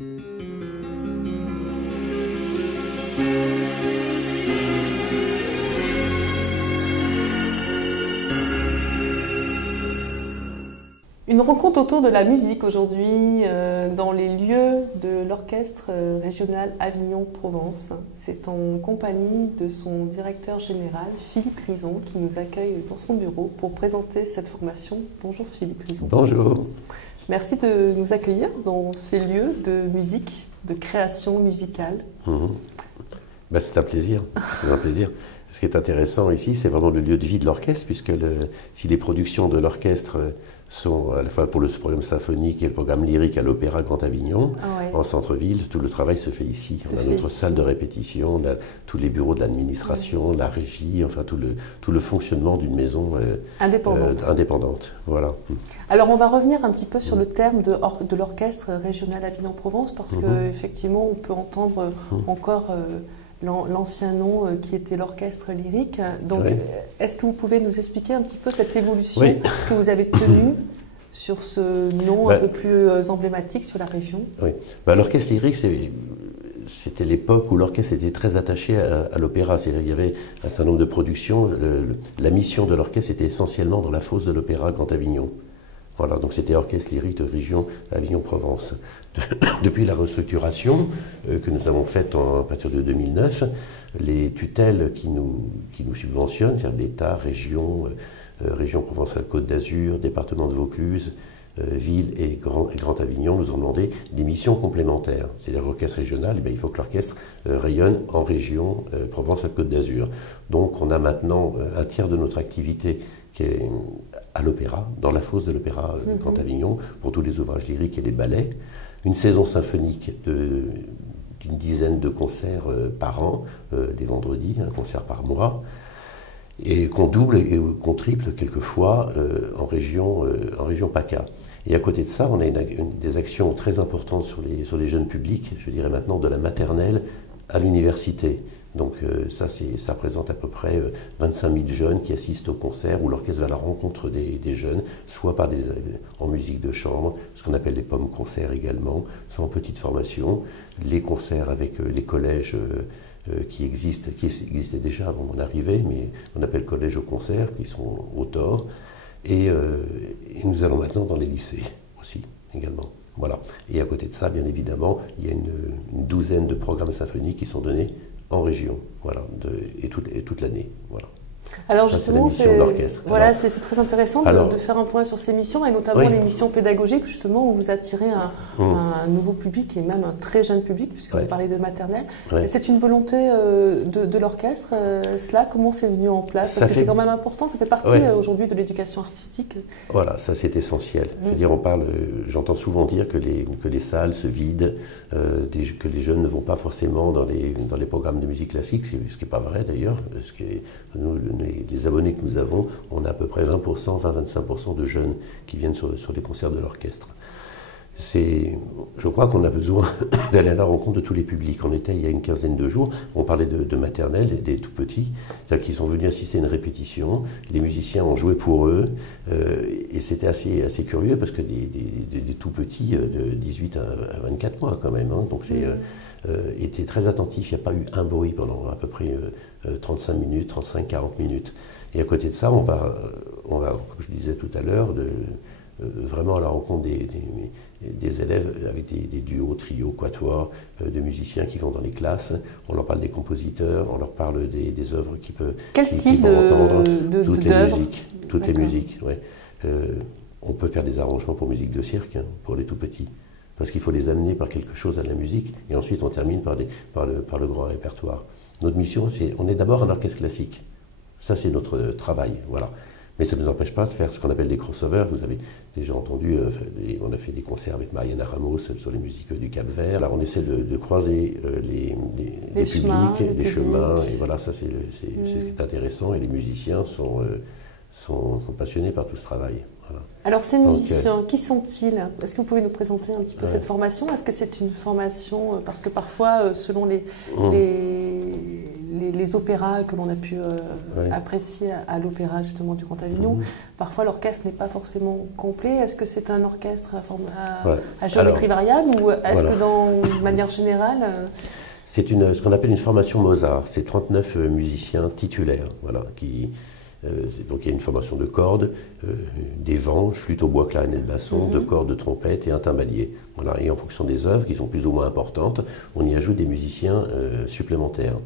Une rencontre autour de la musique aujourd'hui dans les lieux de l'Orchestre régional Avignon-Provence. C'est en compagnie de son directeur général, Philippe Lison, qui nous accueille dans son bureau pour présenter cette formation. Bonjour Philippe Lison. Bonjour. Merci de nous accueillir dans ces lieux de musique, de création musicale. Ben, c'est un plaisir. C'est un plaisir. Ce qui est intéressant ici, c'est vraiment le lieu de vie de l'orchestre, puisque si les productions de l'orchestre sont à la fois pour le programme symphonique et le programme lyrique à l'Opéra Grand Avignon, en centre-ville, tout le travail se fait ici. On a notre salle de répétition, on a tous les bureaux de l'administration, la régie, enfin tout le fonctionnement d'une maison indépendante. Voilà. Alors on va revenir un petit peu sur le terme de l'Orchestre régional Avignon-Provence, parce qu'effectivement on peut entendre encore l'ancien nom qui était l'orchestre lyrique. Donc, est-ce que vous pouvez nous expliquer un petit peu cette évolution que vous avez tenue sur ce nom un peu plus emblématique sur la région? Oui, l'orchestre lyrique, c'était l'époque où l'orchestre était très attaché à l'opéra. Il y avait un certain nombre de productions. La mission de l'orchestre était essentiellement dans la fosse de l'Opéra Grand Avignon. Voilà, donc c'était orchestre lyrique de région Avignon-Provence. Depuis la restructuration que nous avons faite à partir de 2009, les tutelles qui nous subventionnent, c'est-à-dire l'État, région Provence-Alpes-Côte d'Azur, département de Vaucluse, ville et Grand Avignon, nous ont demandé des missions complémentaires. C'est-à-dire l'orchestre régional, il faut que l'orchestre rayonne en région Provence-Alpes-Côte d'Azur. Donc on a maintenant un tiers de notre activité qui est à l'opéra, dans la fosse de l'Opéra Grand Avignon, pour tous les ouvrages lyriques et les ballets. Une saison symphonique d'une dizaine de concerts par an, les vendredis, un concert par mois, et qu'on double et qu'on triple quelquefois en région PACA. Et à côté de ça, on a des actions très importantes sur les jeunes publics, je dirais maintenant de la maternelle à l'université. Donc ça représente à peu près 25 000 jeunes qui assistent au concert où l'orchestre va à la rencontre des jeunes, soit en musique de chambre, ce qu'on appelle les pommes concerts également, soit en petite formation, les concerts avec les collèges qui existaient déjà avant mon arrivée, mais on appelle collèges au concert, qui sont au Thor, et nous allons maintenant dans les lycées aussi également. Voilà. Et à côté de ça, bien évidemment, il y a une douzaine de programmes symphoniques qui sont donnés en région, voilà, et toute l'année. Voilà. Alors justement, c'est très intéressant de faire un point sur ces missions, et notamment les missions pédagogiques, justement, où vous attirez un nouveau public, et même un très jeune public, puisqu'on parlait de maternelle. C'est une volonté de l'orchestre, cela, comment c'est venu en place? Parce que c'est quand même important, ça fait partie aujourd'hui de l'éducation artistique. Voilà, ça c'est essentiel. Je veux dire, j'entends souvent dire que les salles se vident, que les jeunes ne vont pas forcément dans les programmes de musique classique, ce qui n'est pas vrai d'ailleurs, parce que les abonnés que nous avons, on a à peu près 20-25% de jeunes qui viennent sur les concerts de l'orchestre. Je crois qu'on a besoin d'aller à la rencontre de tous les publics. On était il y a une quinzaine de jours, on parlait de maternelle, des tout petits, c'est-à-dire qu'ils sont venus assister à une répétition, les musiciens ont joué pour eux, et c'était assez curieux parce que des tout petits de 18 à 24 mois quand même, hein, donc étaient très attentifs, il n'y a pas eu un bruit pendant à peu près 35 minutes, 35-40 minutes. Et à côté de ça, on va comme je disais tout à l'heure, vraiment à la rencontre des élèves avec des duos, trios, quatuors, de musiciens qui vont dans les classes. On leur parle des compositeurs, on leur parle des œuvres qu'ils vont entendre. Toutes les musiques. On peut faire des arrangements pour musique de cirque, hein, pour les tout petits. Parce qu'il faut les amener par quelque chose à la musique, et ensuite on termine par le grand répertoire. Notre mission, on est d'abord un orchestre classique. Ça, c'est notre travail, voilà. Mais ça ne nous empêche pas de faire ce qu'on appelle des crossovers. Vous avez déjà entendu, on a fait des concerts avec Mariana Ramos sur les musiques du Cap-Vert. Alors on essaie de croiser les publics, les chemins, et voilà, ça c'est ce qui est intéressant, et les musiciens sont passionnés par tout ce travail. Voilà. Alors ces musiciens, qui sont-ils? Est-ce que vous pouvez nous présenter un petit peu cette formation? Est-ce que c'est une formation, parce que parfois, selon les les opéras que l'on a pu apprécier à l'Opéra justement du Grand Avignon, parfois l'orchestre n'est pas forcément complet. Est-ce que c'est un orchestre à géométrie variable ou est-ce que de manière générale... C'est ce qu'on appelle une formation Mozart. C'est 39 musiciens titulaires, voilà, donc il y a une formation de cordes, des vents, flûte au bois, clarinette, basson, de cordes, de trompette et un timbalier. Voilà. Et en fonction des œuvres, qui sont plus ou moins importantes, on y ajoute des musiciens supplémentaires.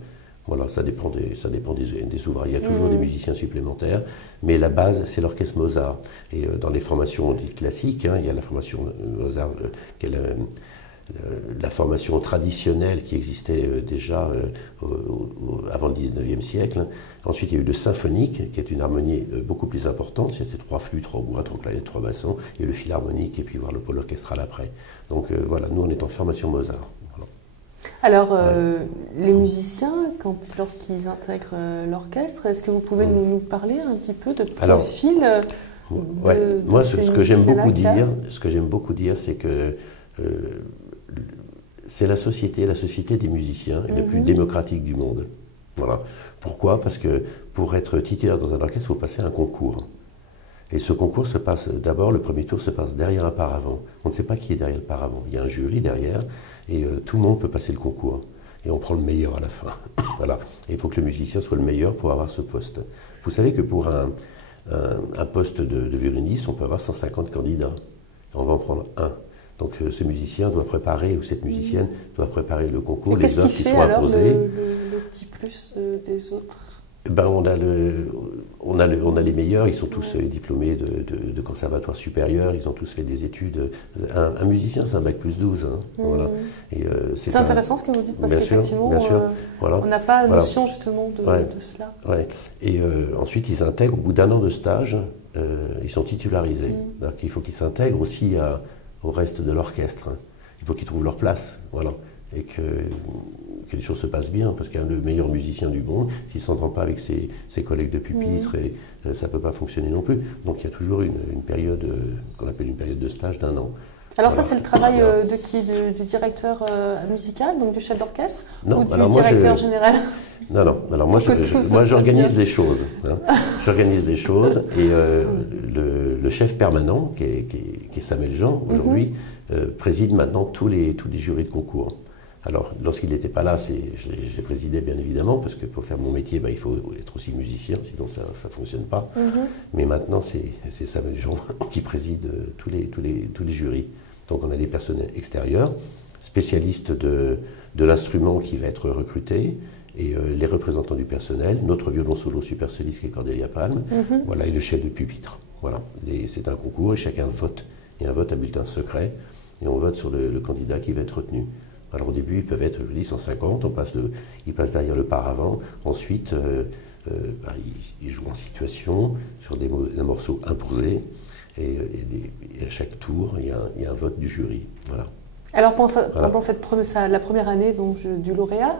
Voilà, ça dépend des ouvrages. Il y a toujours des musiciens supplémentaires, mais la base, c'est l'orchestre Mozart. Et dans les formations dites classiques, il y a la formation Mozart, qui est la formation traditionnelle qui existait déjà avant le 19e siècle. Ensuite, il y a eu le symphonique, qui est une harmonie beaucoup plus importante. C'était 3 flûtes, 3 bois, 3 clarinettes, 3 bassons. Il y a le philharmonique et puis voir le pôle orchestral après. Donc voilà, nous on est en formation Mozart. Voilà. Alors, les musiciens, lorsqu'ils intègrent l'orchestre, est-ce que vous pouvez nous parler un petit peu de profil Moi, ce que j'aime beaucoup dire, c'est que c'est la société des musiciens est la plus démocratique du monde. Voilà. Pourquoi? Parce que pour être titulaire dans un orchestre, il faut passer un concours. Et ce concours se passe d'abord, le premier tour se passe derrière un paravent. On ne sait pas qui est derrière le paravent. Il y a un jury derrière et tout le monde peut passer le concours. Et on prend le meilleur à la fin. Voilà. Et il faut que le musicien soit le meilleur pour avoir ce poste. Vous savez que pour un poste de violoniste, on peut avoir 150 candidats. On va en prendre un. Donc ce musicien doit préparer, ou cette musicienne doit préparer le concours, les œuvres qui sont imposées. Le petit plus des autres? On a les meilleurs, ils sont tous diplômés de conservatoires supérieurs, ils ont tous fait des études. Un musicien, c'est un bac plus 12. Voilà. C'est intéressant ce que vous dites, parce qu'effectivement, voilà. On n'a pas notion justement de cela. Ouais. Et ensuite, ils intègrent, au bout d'un an de stage, ils sont titularisés. Il faut qu'ils s'intègrent aussi au reste de l'orchestre. Il faut qu'ils trouvent leur place, voilà, et que les choses se passent bien, parce que le meilleur musicien du monde, s'il ne s'entend pas avec ses collègues de pupitre, ça ne peut pas fonctionner non plus. Donc il y a toujours une période qu'on appelle une période de stage d'1 an. Alors ça, c'est le travail de qui? Du directeur musical, donc du chef d'orchestre, ou du directeur général? Non. Alors moi, j'organise les choses. J'organise les choses, et le chef permanent, qui est Samuel Jean, aujourd'hui, préside maintenant tous les jurys de concours. Alors, lorsqu'il n'était pas là, j'ai présidé bien évidemment, parce que pour faire mon métier, il faut être aussi musicien, sinon ça ne fonctionne pas. Mais maintenant, c'est Samuel Jean qui préside tous les jurys. Donc on a des personnes extérieures, spécialistes de l'instrument qui va être recruté, et les représentants du personnel, notre violon solo super soliste qui est Cordelia Palme, voilà, et le chef de pupitre. Voilà. C'est un concours et chacun vote. Il y a un vote à bulletin secret, et on vote sur le candidat qui va être retenu. Alors au début, ils peuvent être 150, ils passent derrière le paravent. Ensuite, ils jouent en situation sur des morceaux imposés. Et à chaque tour, il y a un vote du jury. Voilà. Alors pendant la première année donc, du lauréat,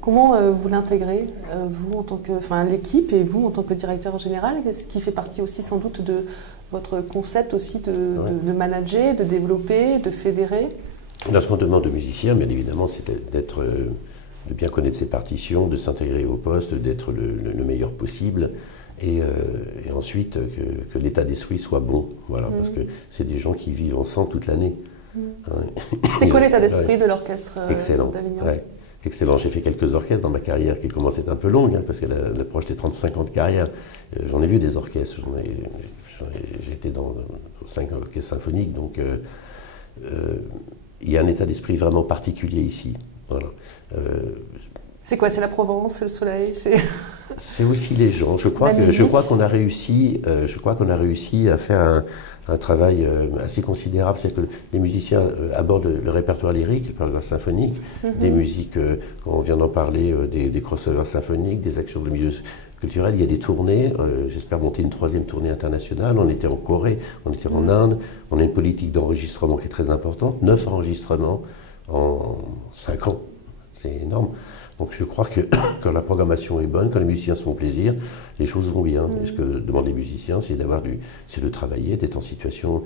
comment vous l'intégrez, vous en tant que, l'équipe et vous en tant que directeur général, ce qui fait partie aussi sans doute de votre concept aussi de manager, de développer, de fédérer? Lorsqu'on demande aux musiciens, bien évidemment, c'est de bien connaître ses partitions, de s'intégrer au poste, d'être le meilleur possible, et ensuite que l'état d'esprit soit bon, voilà, parce que c'est des gens qui vivent ensemble toute l'année. C'est quoi l'état d'esprit de l'orchestre d'Avignon? Excellent. J'ai fait quelques orchestres dans ma carrière qui commençait à être un peu longue, parce qu'elle approche des 35 ans de carrière. J'en ai vu des orchestres, j'ai été dans 5 orchestres symphoniques, donc il y a un état d'esprit vraiment particulier ici. Voilà. C'est quoi? C'est la Provence, c'est le soleil? C'est aussi les gens. Je crois qu'on a réussi à faire un travail assez considérable. C'est que les musiciens abordent le répertoire lyrique, le répertoire symphonique, des musiques, on vient d'en parler, des crossovers symphoniques, des actions de milieu culturel. Il y a des tournées. J'espère monter une 3e tournée internationale. On était en Corée, on était en Inde. On a une politique d'enregistrement qui est très importante. 9 enregistrements en 5 ans. c'est énorme. Donc je crois que quand la programmation est bonne, quand les musiciens se font plaisir, les choses vont bien. Et ce que demandent les musiciens, c'est de travailler, d'être en situation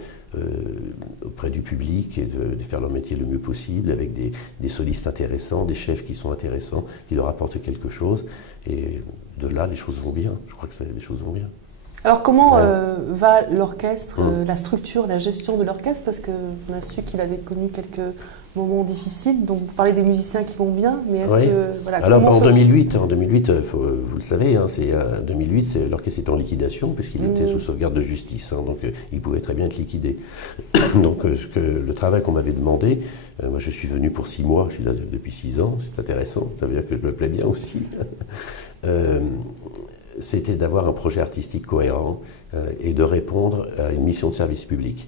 auprès du public et de faire leur métier le mieux possible, avec des solistes intéressants, des chefs qui sont intéressants, qui leur apportent quelque chose. Et de là, les choses vont bien. Je crois que les choses vont bien. Alors comment va l'orchestre, la structure, la gestion de l'orchestre? Parce qu'on a su qu'il avait connu quelques moments difficiles. Donc vous parlez des musiciens qui vont bien, mais est-ce que... Voilà, alors en 2008, vous le savez, hein, 2008, l'orchestre était en liquidation puisqu'il était sous sauvegarde de justice, hein, donc il pouvait très bien être liquidé. Donc le travail qu'on m'avait demandé, moi je suis venu pour 6 mois, je suis là depuis 6 ans, c'est intéressant, ça veut dire que je me plais bien aussi. C'était d'avoir un projet artistique cohérent et de répondre à une mission de service public.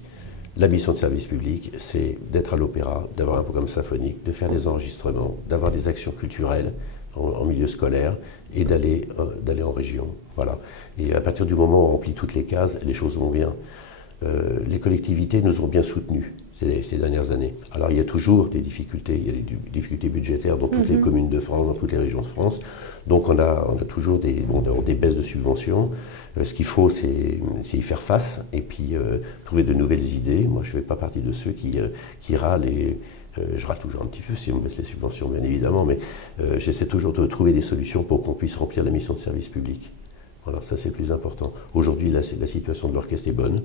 La mission de service public, c'est d'être à l'opéra, d'avoir un programme symphonique, de faire des enregistrements, d'avoir des actions culturelles en milieu scolaire et d'aller en région. Voilà. Et à partir du moment où on remplit toutes les cases, les choses vont bien. Les collectivités nous ont bien soutenus ces dernières années. Alors il y a toujours des difficultés, il y a des difficultés budgétaires dans toutes les communes de France, dans toutes les régions de France. Donc on a toujours des baisses de subventions. Ce qu'il faut, c'est y faire face et puis trouver de nouvelles idées. Moi je ne fais pas partie de ceux qui râlent et je râle toujours un petit peu si on baisse les subventions bien évidemment, mais j'essaie toujours de trouver des solutions pour qu'on puisse remplir la mission de service public. Voilà, ça c'est le plus important. Aujourd'hui, la situation de l'orchestre est bonne.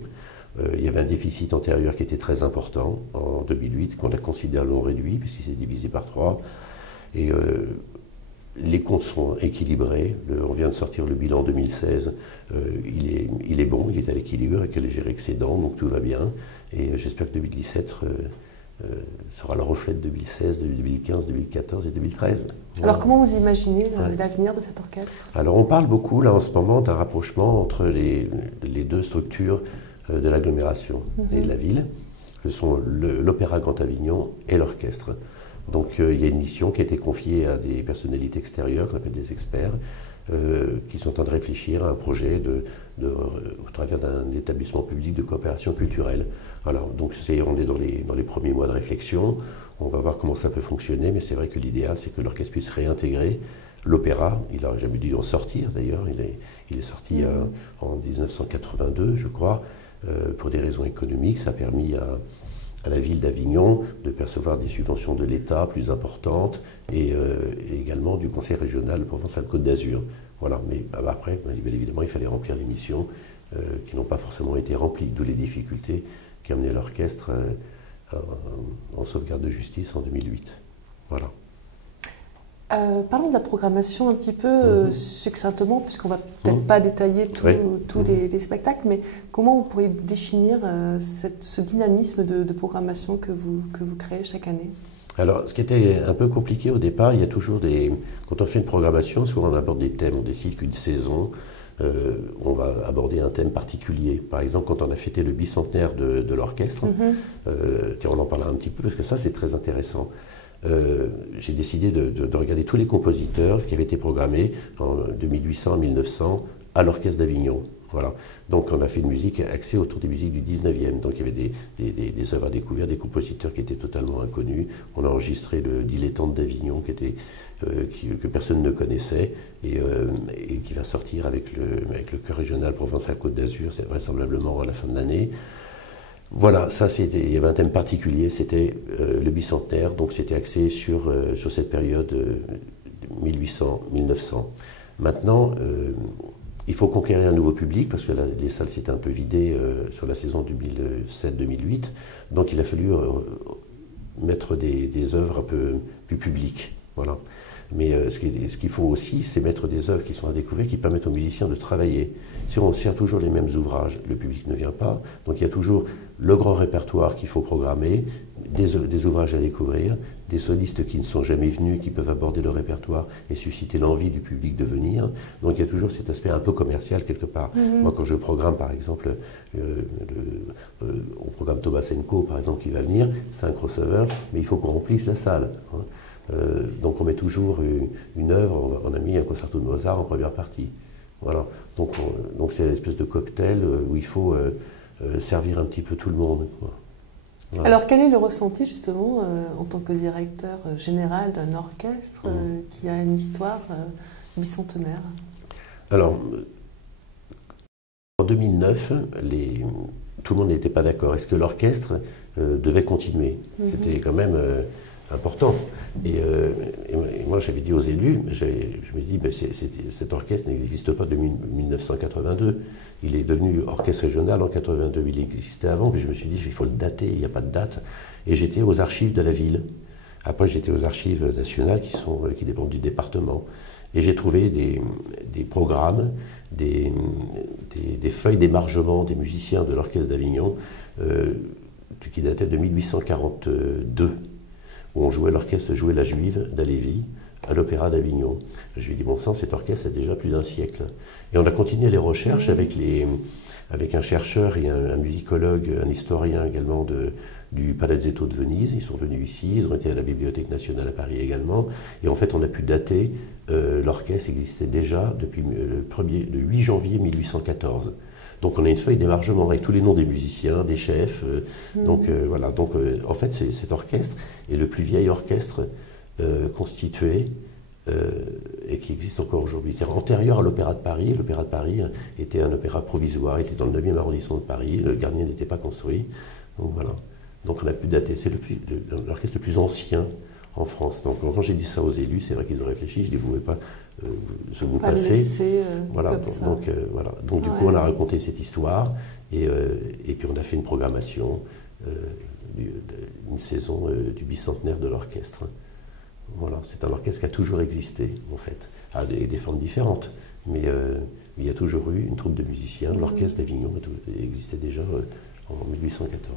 Il y avait un déficit antérieur qui était très important en 2008, qu'on a considérablement réduit, puisqu'il s'est divisé par 3. Et les comptes sont équilibrés. On vient de sortir le bilan 2016. Il est bon, il est à l'équilibre, avec un léger excédent, donc tout va bien. Et j'espère que 2017 sera le reflet de 2016, de 2015, 2014 et 2013. Voilà. Alors comment vous imaginez l'avenir de cet orchestre? Alors on parle beaucoup là en ce moment d'un rapprochement entre les deux structures de l'agglomération et de la ville. Ce sont l'Opéra Grand Avignon et l'orchestre. Donc il y a une mission qui a été confiée à des personnalités extérieures, qu'on appelle des experts, qui sont en train de réfléchir à un projet au travers d'un établissement public de coopération culturelle. Voilà, donc on est dans les premiers mois de réflexion, on va voir comment ça peut fonctionner, mais c'est vrai que l'idéal c'est que l'orchestre puisse réintégrer l'opéra. Il n'a jamais dû en sortir d'ailleurs, il est sorti en 1982 je crois, pour des raisons économiques. Ça a permis à la ville d'Avignon de percevoir des subventions de l'État plus importantes et également du Conseil régional Provence-Alpes-Côte d'Azur. Voilà, mais après, bien évidemment, il fallait remplir les missions qui n'ont pas forcément été remplies, d'où les difficultés qui amenaient l'orchestre en sauvegarde de justice en 2008. Voilà. Parlons de la programmation un petit peu succinctement, puisqu'on ne va peut-être pas détailler tous les spectacles, mais comment vous pourriez définir ce dynamisme de programmation que vous créez chaque année? Alors, ce qui était un peu compliqué au départ, il y a toujours quand on fait une programmation, souvent on aborde des thèmes, on décide qu'une saison, on va aborder un thème particulier. Par exemple, quand on a fêté le bicentenaire de l'orchestre, on en parlera un petit peu, parce que ça c'est très intéressant. J'ai décidé de regarder tous les compositeurs qui avaient été programmés de 1800 à 1900 à l'Orchestre d'Avignon. Voilà. Donc on a fait une musique axée autour des musiques du 19e. Donc il y avait des œuvres à découvrir, des compositeurs qui étaient totalement inconnus. On a enregistré le Dilettante d'Avignon que personne ne connaissait et qui va sortir avec le chœur régional Provence-Alpes-Côte d'Azur, c'est vraisemblablement à la fin de l'année. Voilà, il y avait un thème particulier, c'était le bicentenaire, donc c'était axé sur cette période 1800-1900. Maintenant, il faut conquérir un nouveau public, parce que les salles s'étaient un peu vidées sur la saison 2007-2008, donc il a fallu mettre des œuvres un peu plus publiques. Voilà. Mais ce qu'il faut aussi, c'est mettre des œuvres qui sont à découvrir, qui permettent aux musiciens de travailler. Si on sert toujours les mêmes ouvrages, le public ne vient pas. Donc il y a toujours le grand répertoire qu'il faut programmer, des ouvrages à découvrir, des solistes qui ne sont jamais venus, qui peuvent aborder le répertoire et susciter l'envie du public de venir. Donc il y a toujours cet aspect un peu commercial quelque part. Moi quand je programme par exemple, on programme Thomas Enko par exemple qui va venir, c'est un crossover, mais il faut qu'on remplisse la salle. Donc on met toujours une œuvre, on a mis un concerto de Mozart en première partie. Voilà. Donc c'est une espèce de cocktail où il faut servir un petit peu tout le monde, quoi. Voilà. Alors, quel est le ressenti, justement, en tant que directeur général d'un orchestre qui a une histoire bicentenaire? Alors, en 2009, tout le monde n'était pas d'accord. Est-ce que l'orchestre devait continuer? C'était quand même important. Et moi, j'avais dit aux élus, je me dis, ben, cet orchestre n'existe pas depuis 1982. Il est devenu orchestre régional en 82. Il existait avant, mais je me suis dit, il faut le dater, il n'y a pas de date. Et j'étais aux archives de la ville. Après, j'étais aux archives nationales qui dépendent du département. Et j'ai trouvé des programmes, des feuilles d'émargement des musiciens de l'orchestre d'Avignon qui dataient de 1842, où on jouait, l'orchestre jouait la Juive d'Halévy à l'Opéra d'Avignon. Je lui ai dit, bon sang, cet orchestre a déjà plus d'un siècle. Et on a continué les recherches avec un chercheur et un musicologue, un historien également du Palazzetto de Venise. Ils sont venus ici, ils ont été à la Bibliothèque nationale à Paris également. Et en fait, on a pu dater, l'orchestre existait déjà depuis le 8 janvier 1814. Donc on a une feuille d'émargement avec tous les noms des musiciens, des chefs. Donc voilà, en fait cet orchestre est le plus vieil orchestre constitué et qui existe encore aujourd'hui. C'est antérieur à l'Opéra de Paris. L'Opéra de Paris était un opéra provisoire, était dans le 9e arrondissement de Paris. Le Garnier n'était pas construit. Donc voilà. Donc on a pu dater. C'est l'orchestre le plus ancien en France. Donc quand j'ai dit ça aux élus, c'est vrai qu'ils ont réfléchi. Je dis, vous ne pouvez pas vous passer. Voilà. Voilà. Donc du coup, on a raconté cette histoire et puis on a fait une programmation, une saison du bicentenaire de l'orchestre. Voilà. C'est un orchestre qui a toujours existé, en fait, à des formes différentes. Mais il y a toujours eu une troupe de musiciens. L'orchestre d'Avignon existait déjà en 1814.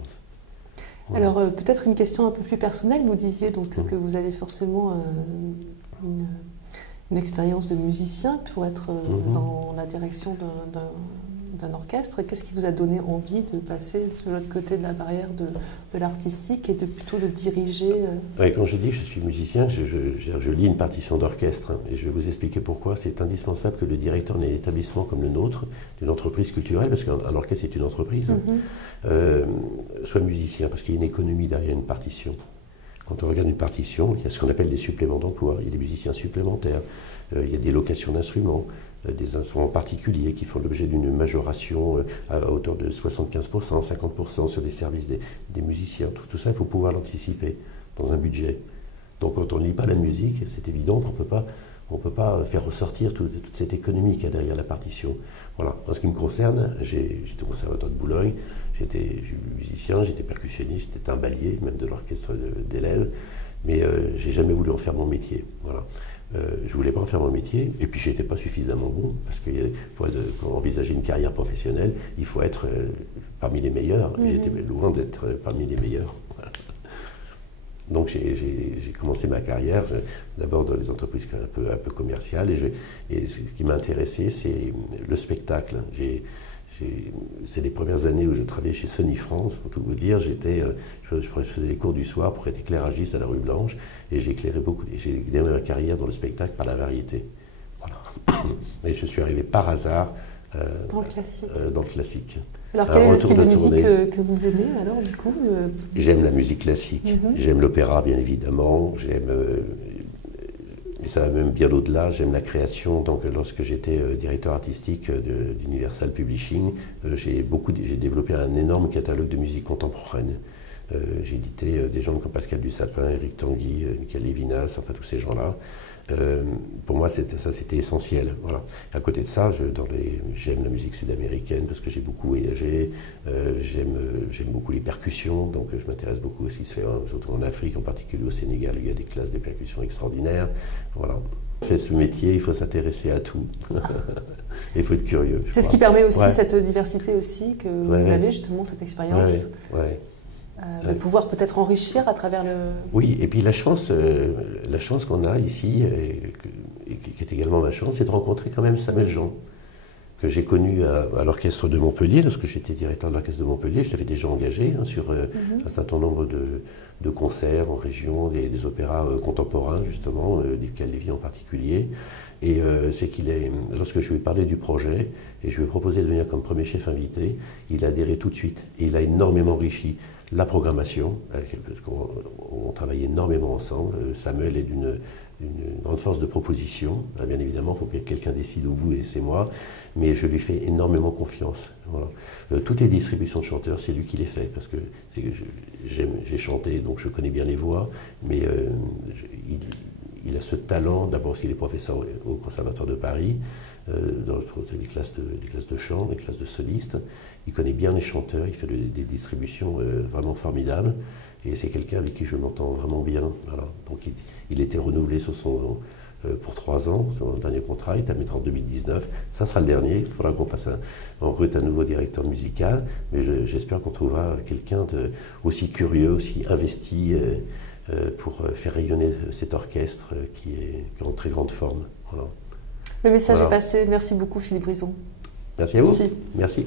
Voilà. Alors, peut-être une question un peu plus personnelle. Vous disiez donc que vous avez forcément une expérience de musicien pour être dans la direction d'un orchestre. Qu'est-ce qui vous a donné envie de passer de l'autre côté de la barrière de l'artistique et plutôt de diriger Quand je dis que je suis musicien, je lis une partition d'orchestre. Et je vais vous expliquer pourquoi. C'est indispensable que le directeur d'un établissement comme le nôtre, d'une entreprise culturelle, parce qu'un orchestre est une entreprise, soit musicien, parce qu'il y a une économie derrière une partition. Quand on regarde une partition, il y a ce qu'on appelle des suppléments d'emploi, il y a des musiciens supplémentaires, il y a des locations d'instruments, des instruments particuliers qui font l'objet d'une majoration à hauteur de 75%, 50% sur les services des musiciens. Tout ça, il faut pouvoir l'anticiper dans un budget. Donc quand on ne lit pas la musique, c'est évident qu'on ne peut pas faire ressortir toute cette économie qu'il y a derrière la partition. Voilà. En ce qui me concerne, j'étais au Conservatoire de Boulogne, j'étais musicien, j'étais percussionniste, j'étais timbalier, même de l'orchestre d'élèves, mais j'ai jamais voulu en faire mon métier. Voilà. Je ne voulais pas en faire mon métier, et puis je n'étais pas suffisamment bon, parce que pour envisager une carrière professionnelle, il faut être parmi les meilleurs. J'étais loin d'être parmi les meilleurs. Donc j'ai commencé ma carrière d'abord dans les entreprises un peu commerciales, et ce qui m'a intéressé, c'est le spectacle. C'est les premières années où je travaillais chez Sony France, pour tout vous dire. Je faisais les cours du soir pour être éclairagiste à la rue Blanche, et j'ai éclairé beaucoup. J'ai démarré ma carrière dans le spectacle par la variété. Voilà. Et je suis arrivé par hasard dans le classique. Dans le classique. Alors quel est le style de musique que vous aimez alors du coup J'aime la musique classique, j'aime l'opéra bien évidemment, mais ça va même bien au-delà, j'aime la création. Donc lorsque j'étais directeur artistique d'Universal Publishing, j'ai développé un énorme catalogue de musique contemporaine. J'ai édité des gens comme Pascal Dussapin, Éric Tanguy, Michael Levinas, enfin tous ces gens-là. Pour moi, c'était essentiel. Voilà. À côté de ça, j'aime la musique sud-américaine parce que j'ai beaucoup voyagé. J'aime beaucoup les percussions, donc je m'intéresse beaucoup à ce qui se fait, surtout en Afrique, en particulier au Sénégal, où il y a des classes de percussions extraordinaires. Voilà. On fait ce métier, il faut s'intéresser à tout. Il faut être curieux. C'est ce qui permet aussi cette diversité aussi que vous avez, justement, cette expérience. De pouvoir peut-être enrichir à travers le... Oui, et puis la chance qu'on a ici, et qui est également ma chance, c'est de rencontrer quand même Samuel Jean, que j'ai connu à l'orchestre de Montpellier. Lorsque j'étais directeur de l'orchestre de Montpellier, je l'avais déjà engagé sur un certain nombre de concerts en région, des opéras contemporains justement, du Calvi en particulier. Et c'est lorsque je lui ai parlé du projet et je lui ai proposé de venir comme premier chef invité, il a adhéré tout de suite et il a énormément enrichi la programmation, parce qu'on travaille énormément ensemble. Samuel est d'une grande force de proposition. Bien évidemment, il faut bien que quelqu'un décide au bout et c'est moi, mais je lui fais énormément confiance. Voilà. Toutes les distributions de chanteurs, c'est lui qui les fait, parce que j'ai chanté, donc je connais bien les voix, mais il a ce talent, d'abord parce qu'il est professeur au Conservatoire de Paris, dans les classes de chant, les classes de solistes. Il connaît bien les chanteurs, il fait des distributions vraiment formidables. Et c'est quelqu'un avec qui je m'entends vraiment bien. Voilà. Donc il était renouvelé pour 3 ans, son dernier contrat, il terminera en 2019. Ça sera le dernier, il faudra qu'on recrute un nouveau directeur musical. Mais j'espère qu'on trouvera quelqu'un aussi curieux, aussi investi pour faire rayonner cet orchestre qui est en très grande forme. Voilà. Le message est passé. Merci beaucoup Philippe Brison. Merci à vous. Merci.